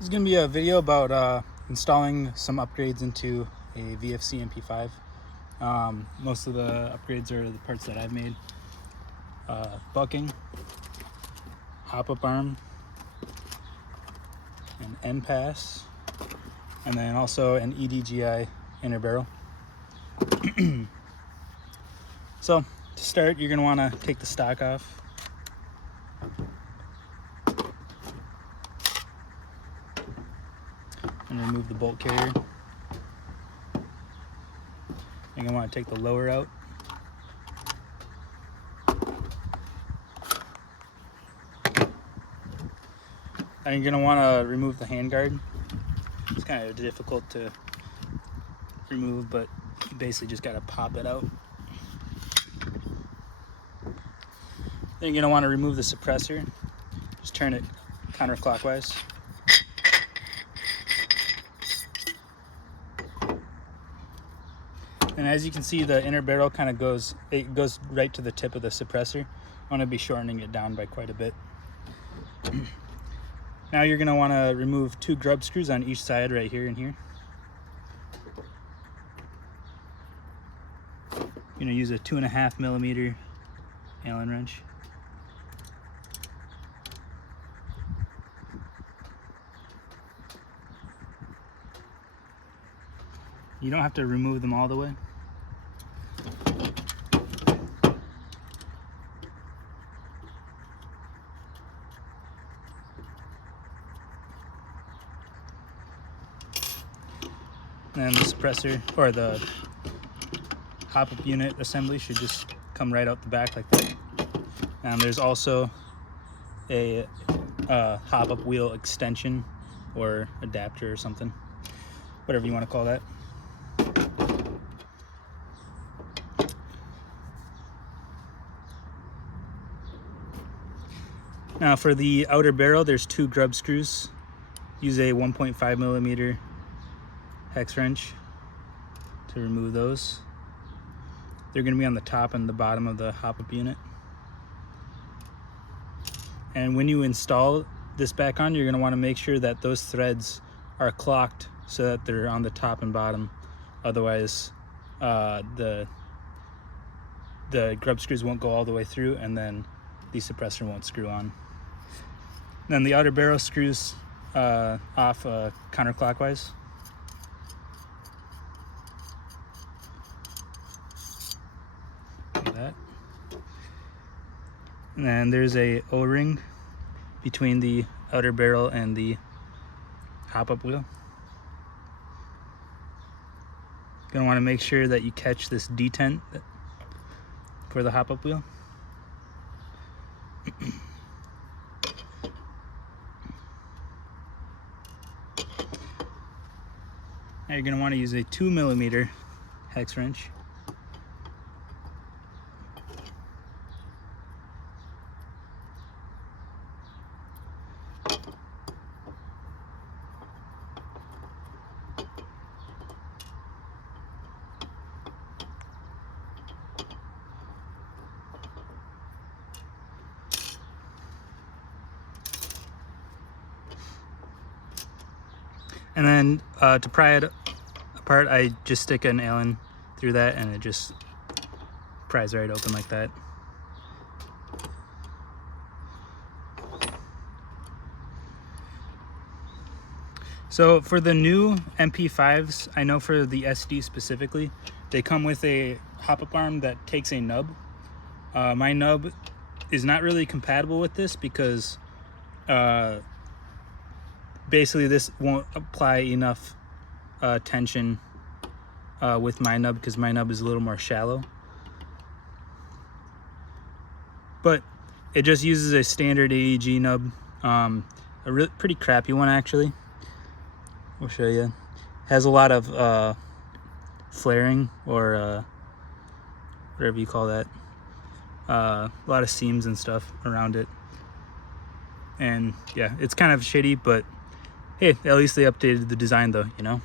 This is going to be a video about installing some upgrades into a VFC MP5. Most of the upgrades are the parts that I've made. Bucking, hop-up arm, an NPAS, and then also an EDGI inner barrel. So to start, you're going to want to take the stock off. And remove the bolt carrier. You're going to want to take the lower out. And you're going to want to remove the handguard. It's kind of difficult to remove, but you basically just got to pop it out. Then you're going to want to remove the suppressor. Just turn it counterclockwise. And as you can see, the inner barrel kind of goes right to the tip of the suppressor. I want to be shortening it down by quite a bit. Now you're going to want to remove 2 grub screws on each side right here and here. You're going to use a 2.5mm Allen wrench. You don't have to remove them all the way. And the suppressor, or the hop-up unit assembly, should just come right out the back like that. And there's also a hop-up wheel extension or adapter or something, whatever you want to call that. Now for the outer barrel, there's 2 grub screws. Use a 1.5mm hex wrench to remove those. They're going to be on the top and the bottom of the hop-up unit. And when you install this back on, you're going to want to make sure that those threads are clocked so that they're on the top and bottom. Otherwise, the grub screws won't go all the way through, and then the suppressor won't screw on. Then the outer barrel screws off counterclockwise. Like that. And then there's a O-ring between the outer barrel and the hop-up wheel. Gonna want to make sure that you catch this detent for the hop-up wheel. Now you're going to want to use a 2mm hex wrench. And then to pry it apart, I just stick an Allen through that and it just pries right open like that. So for the new MP5s, I know for the SD specifically, they come with a hop-up arm that takes a nub. My nub is not really compatible with this because basically this won't apply enough tension with my nub, because my nub is a little more shallow. But it just uses a standard AEG nub, a pretty crappy one actually. We'll show you. Has a lot of flaring, or whatever you call that. A lot of seams and stuff around it. And yeah, it's kind of shitty, but hey, at least they updated the design though, you know.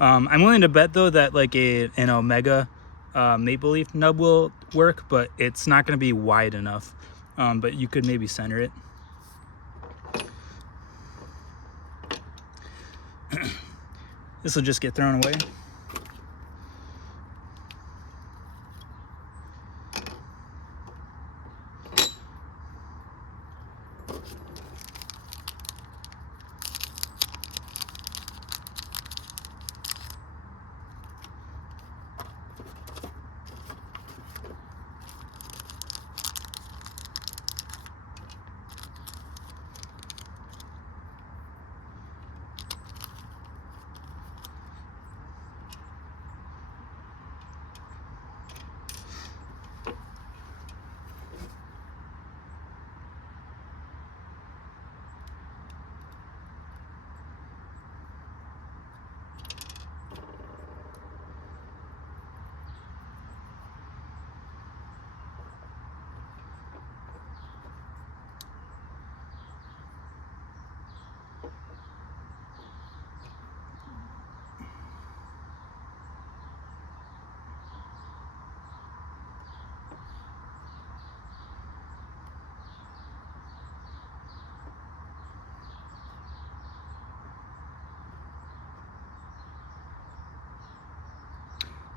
I'm willing to bet though that like an Omega maple leaf nub will work, but it's not going to be wide enough. But you could maybe center it. This will just get thrown away.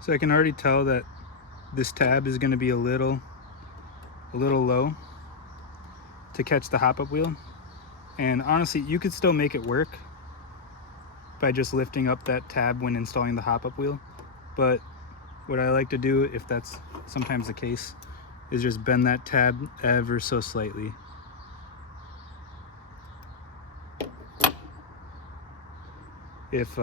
So I can already tell that this tab is going to be a little low to catch the hop-up wheel. And honestly, you could still make it work by just lifting up that tab when installing the hop-up wheel. But what I like to do, if that's sometimes the case, is just bend that tab ever so slightly. If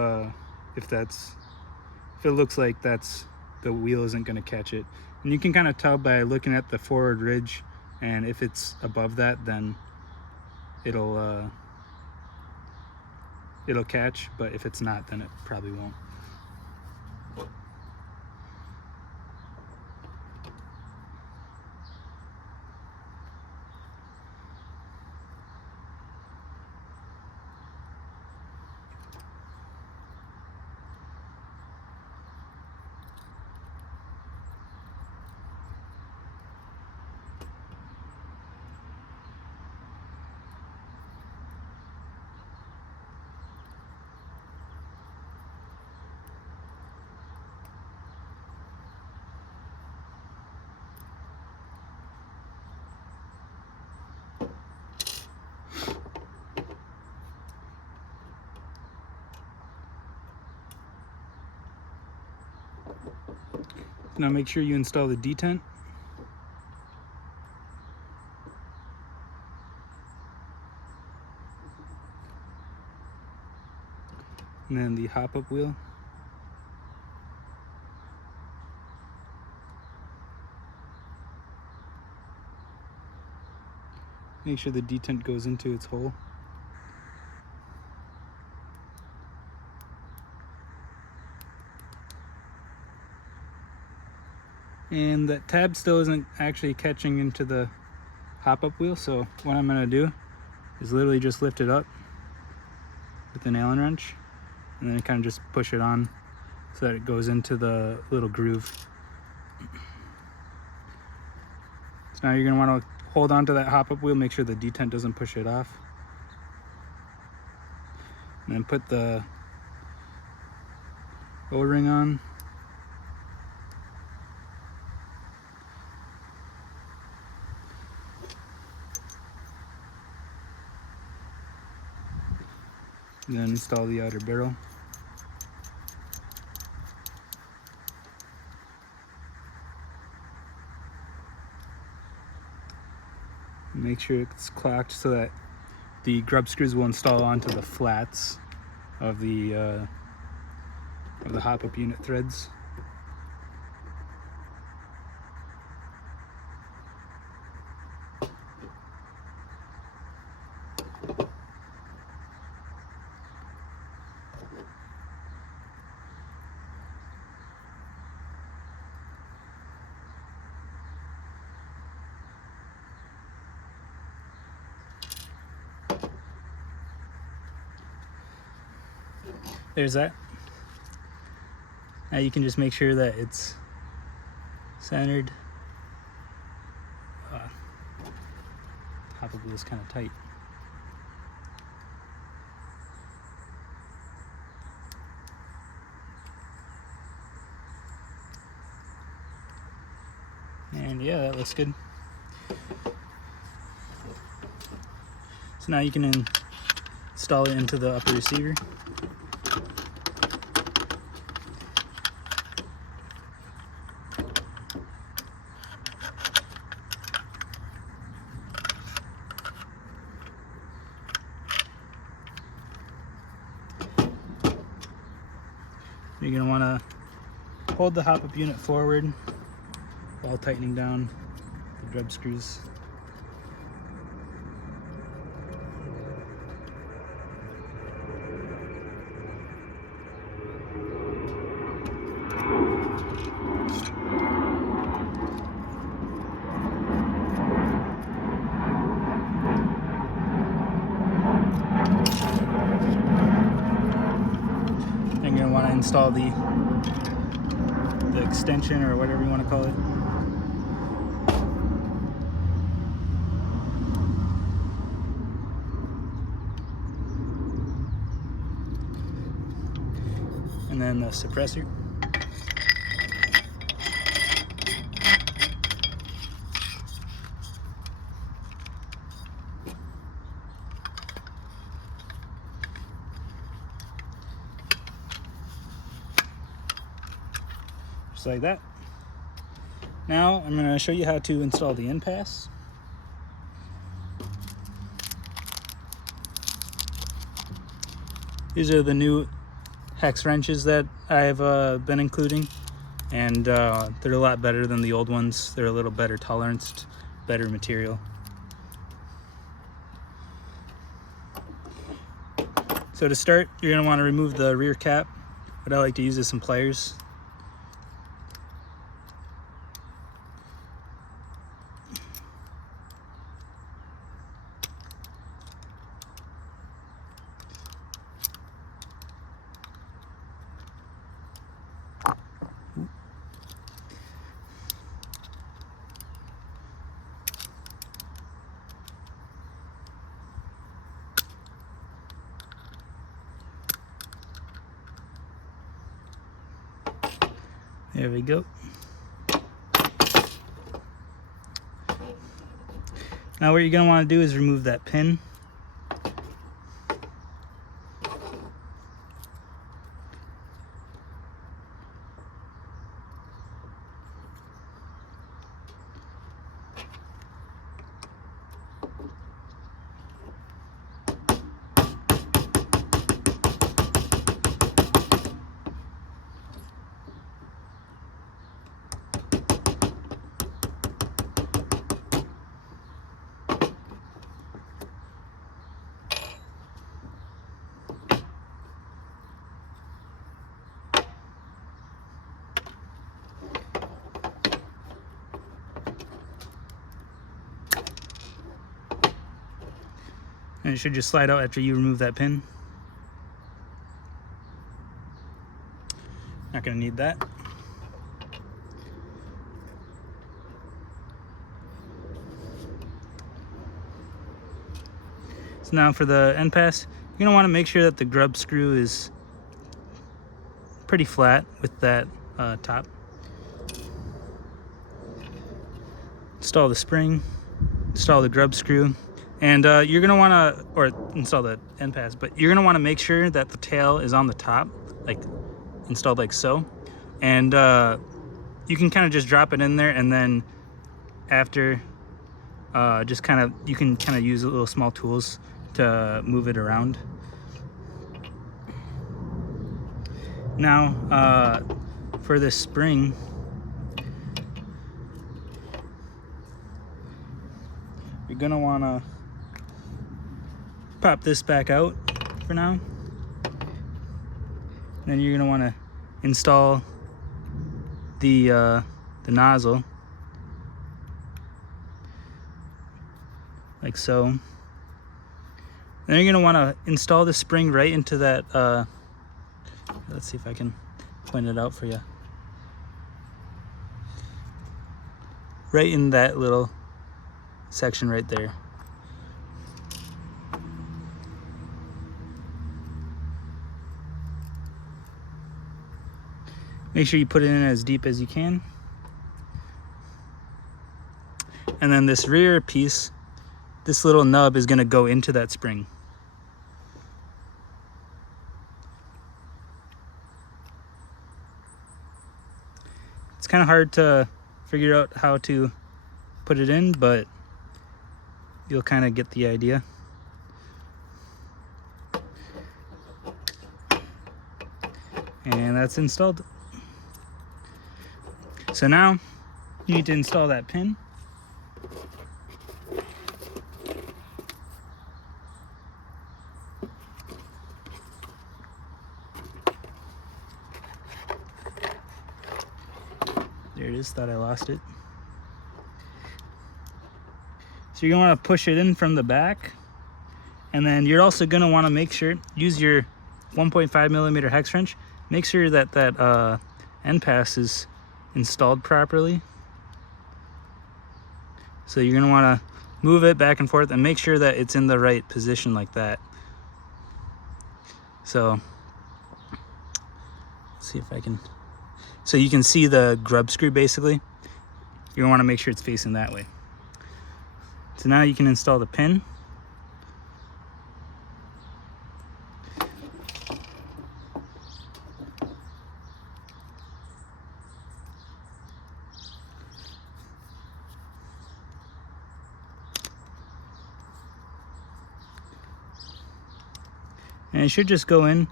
it looks like the wheel isn't going to catch it. And you can kind of tell by looking at the forward ridge, and if it's above that, then it'll catch, but if it's not, then it probably won't. Now make sure you install the detent. And then the hop-up wheel. Make sure the detent goes into its hole. And that tab still isn't actually catching into the hop-up wheel, so what I'm going to do is literally just lift it up with an Allen wrench and then kind of just push it on so that it goes into the little groove. So now you're going to want to hold on to that hop-up wheel, make sure the detent doesn't push it off. And then put the O-ring on. And then install the outer barrel. Make sure it's clocked so that the grub screws will install onto the flats of the hop-up unit threads. There's that. Now you can just make sure that it's centered. Hop-up wheel is kind of tight. And yeah, that looks good. So now you can install it into the upper receiver. You're going to want to hold the hop-up unit forward while tightening down the grub screws. Then you're going to want to install the extension, or whatever you want to call it. And then the suppressor. Just like that. Now I'm going to show you how to install the NPAS. These are the new hex wrenches that I've been including, and they're a lot better than the old ones. They're a little better toleranced, better material. So to start, you're going to want to remove the rear cap. What I like to use is some pliers. There we go. Now what you're going to want to do is remove that pin. And it should just slide out after you remove that pin. Not going to need that. So now for the NPAS, you're going to want to make sure that the grub screw is pretty flat with that top. Install the spring, install the grub screw, and you're going to want to, or install the NPAS, but you're going to want to make sure that the tail is on the top, like installed like so. And you can kind of just drop it in there, and then after just kind of, you can kind of use little small tools to move it around. Now for this spring, you're gonna want to pop this back out for now. Then you're gonna want to install the nozzle like so. Then you're gonna want to install the spring right into that. Let's see if I can point it out for you. Right in that little section right there. Make sure you put it in as deep as you can. And then this rear piece, this little nub is going to go into that spring. It's kind of hard to figure out how to put it in, but you'll kind of get the idea. And that's installed. So now you need to install that pin. There it is, thought I lost it. So you're gonna wanna push it in from the back, and then you're also gonna wanna make sure, use your 1.5 millimeter hex wrench, make sure that that NPAS is installed properly. So you're gonna wanna move it back and forth and make sure that it's in the right position like that. So, let's see if I can, so you can see the grub screw basically. You're gonna wanna make sure it's facing that way. So now you can install the pin. And it should just go in,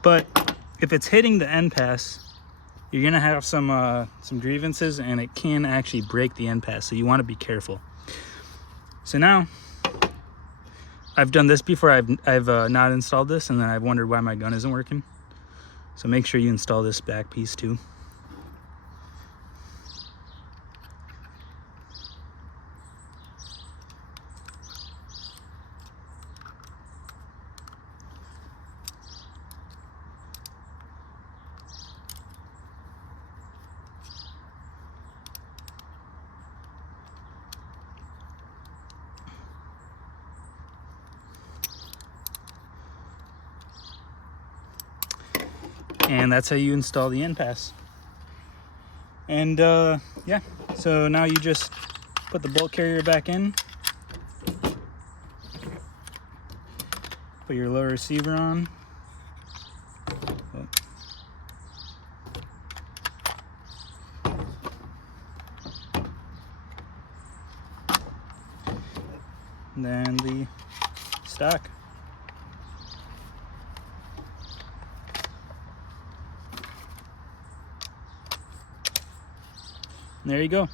but if it's hitting the NPAS, you're gonna have some grievances, and it can actually break the NPAS, so you wanna be careful. So now, I've done this before, I've not installed this, and then I've wondered why my gun isn't working. So make sure you install this back piece too. And that's how you install the NPAS. And yeah, so now you just put the bolt carrier back in, put your lower receiver on. And then the stock. There you go.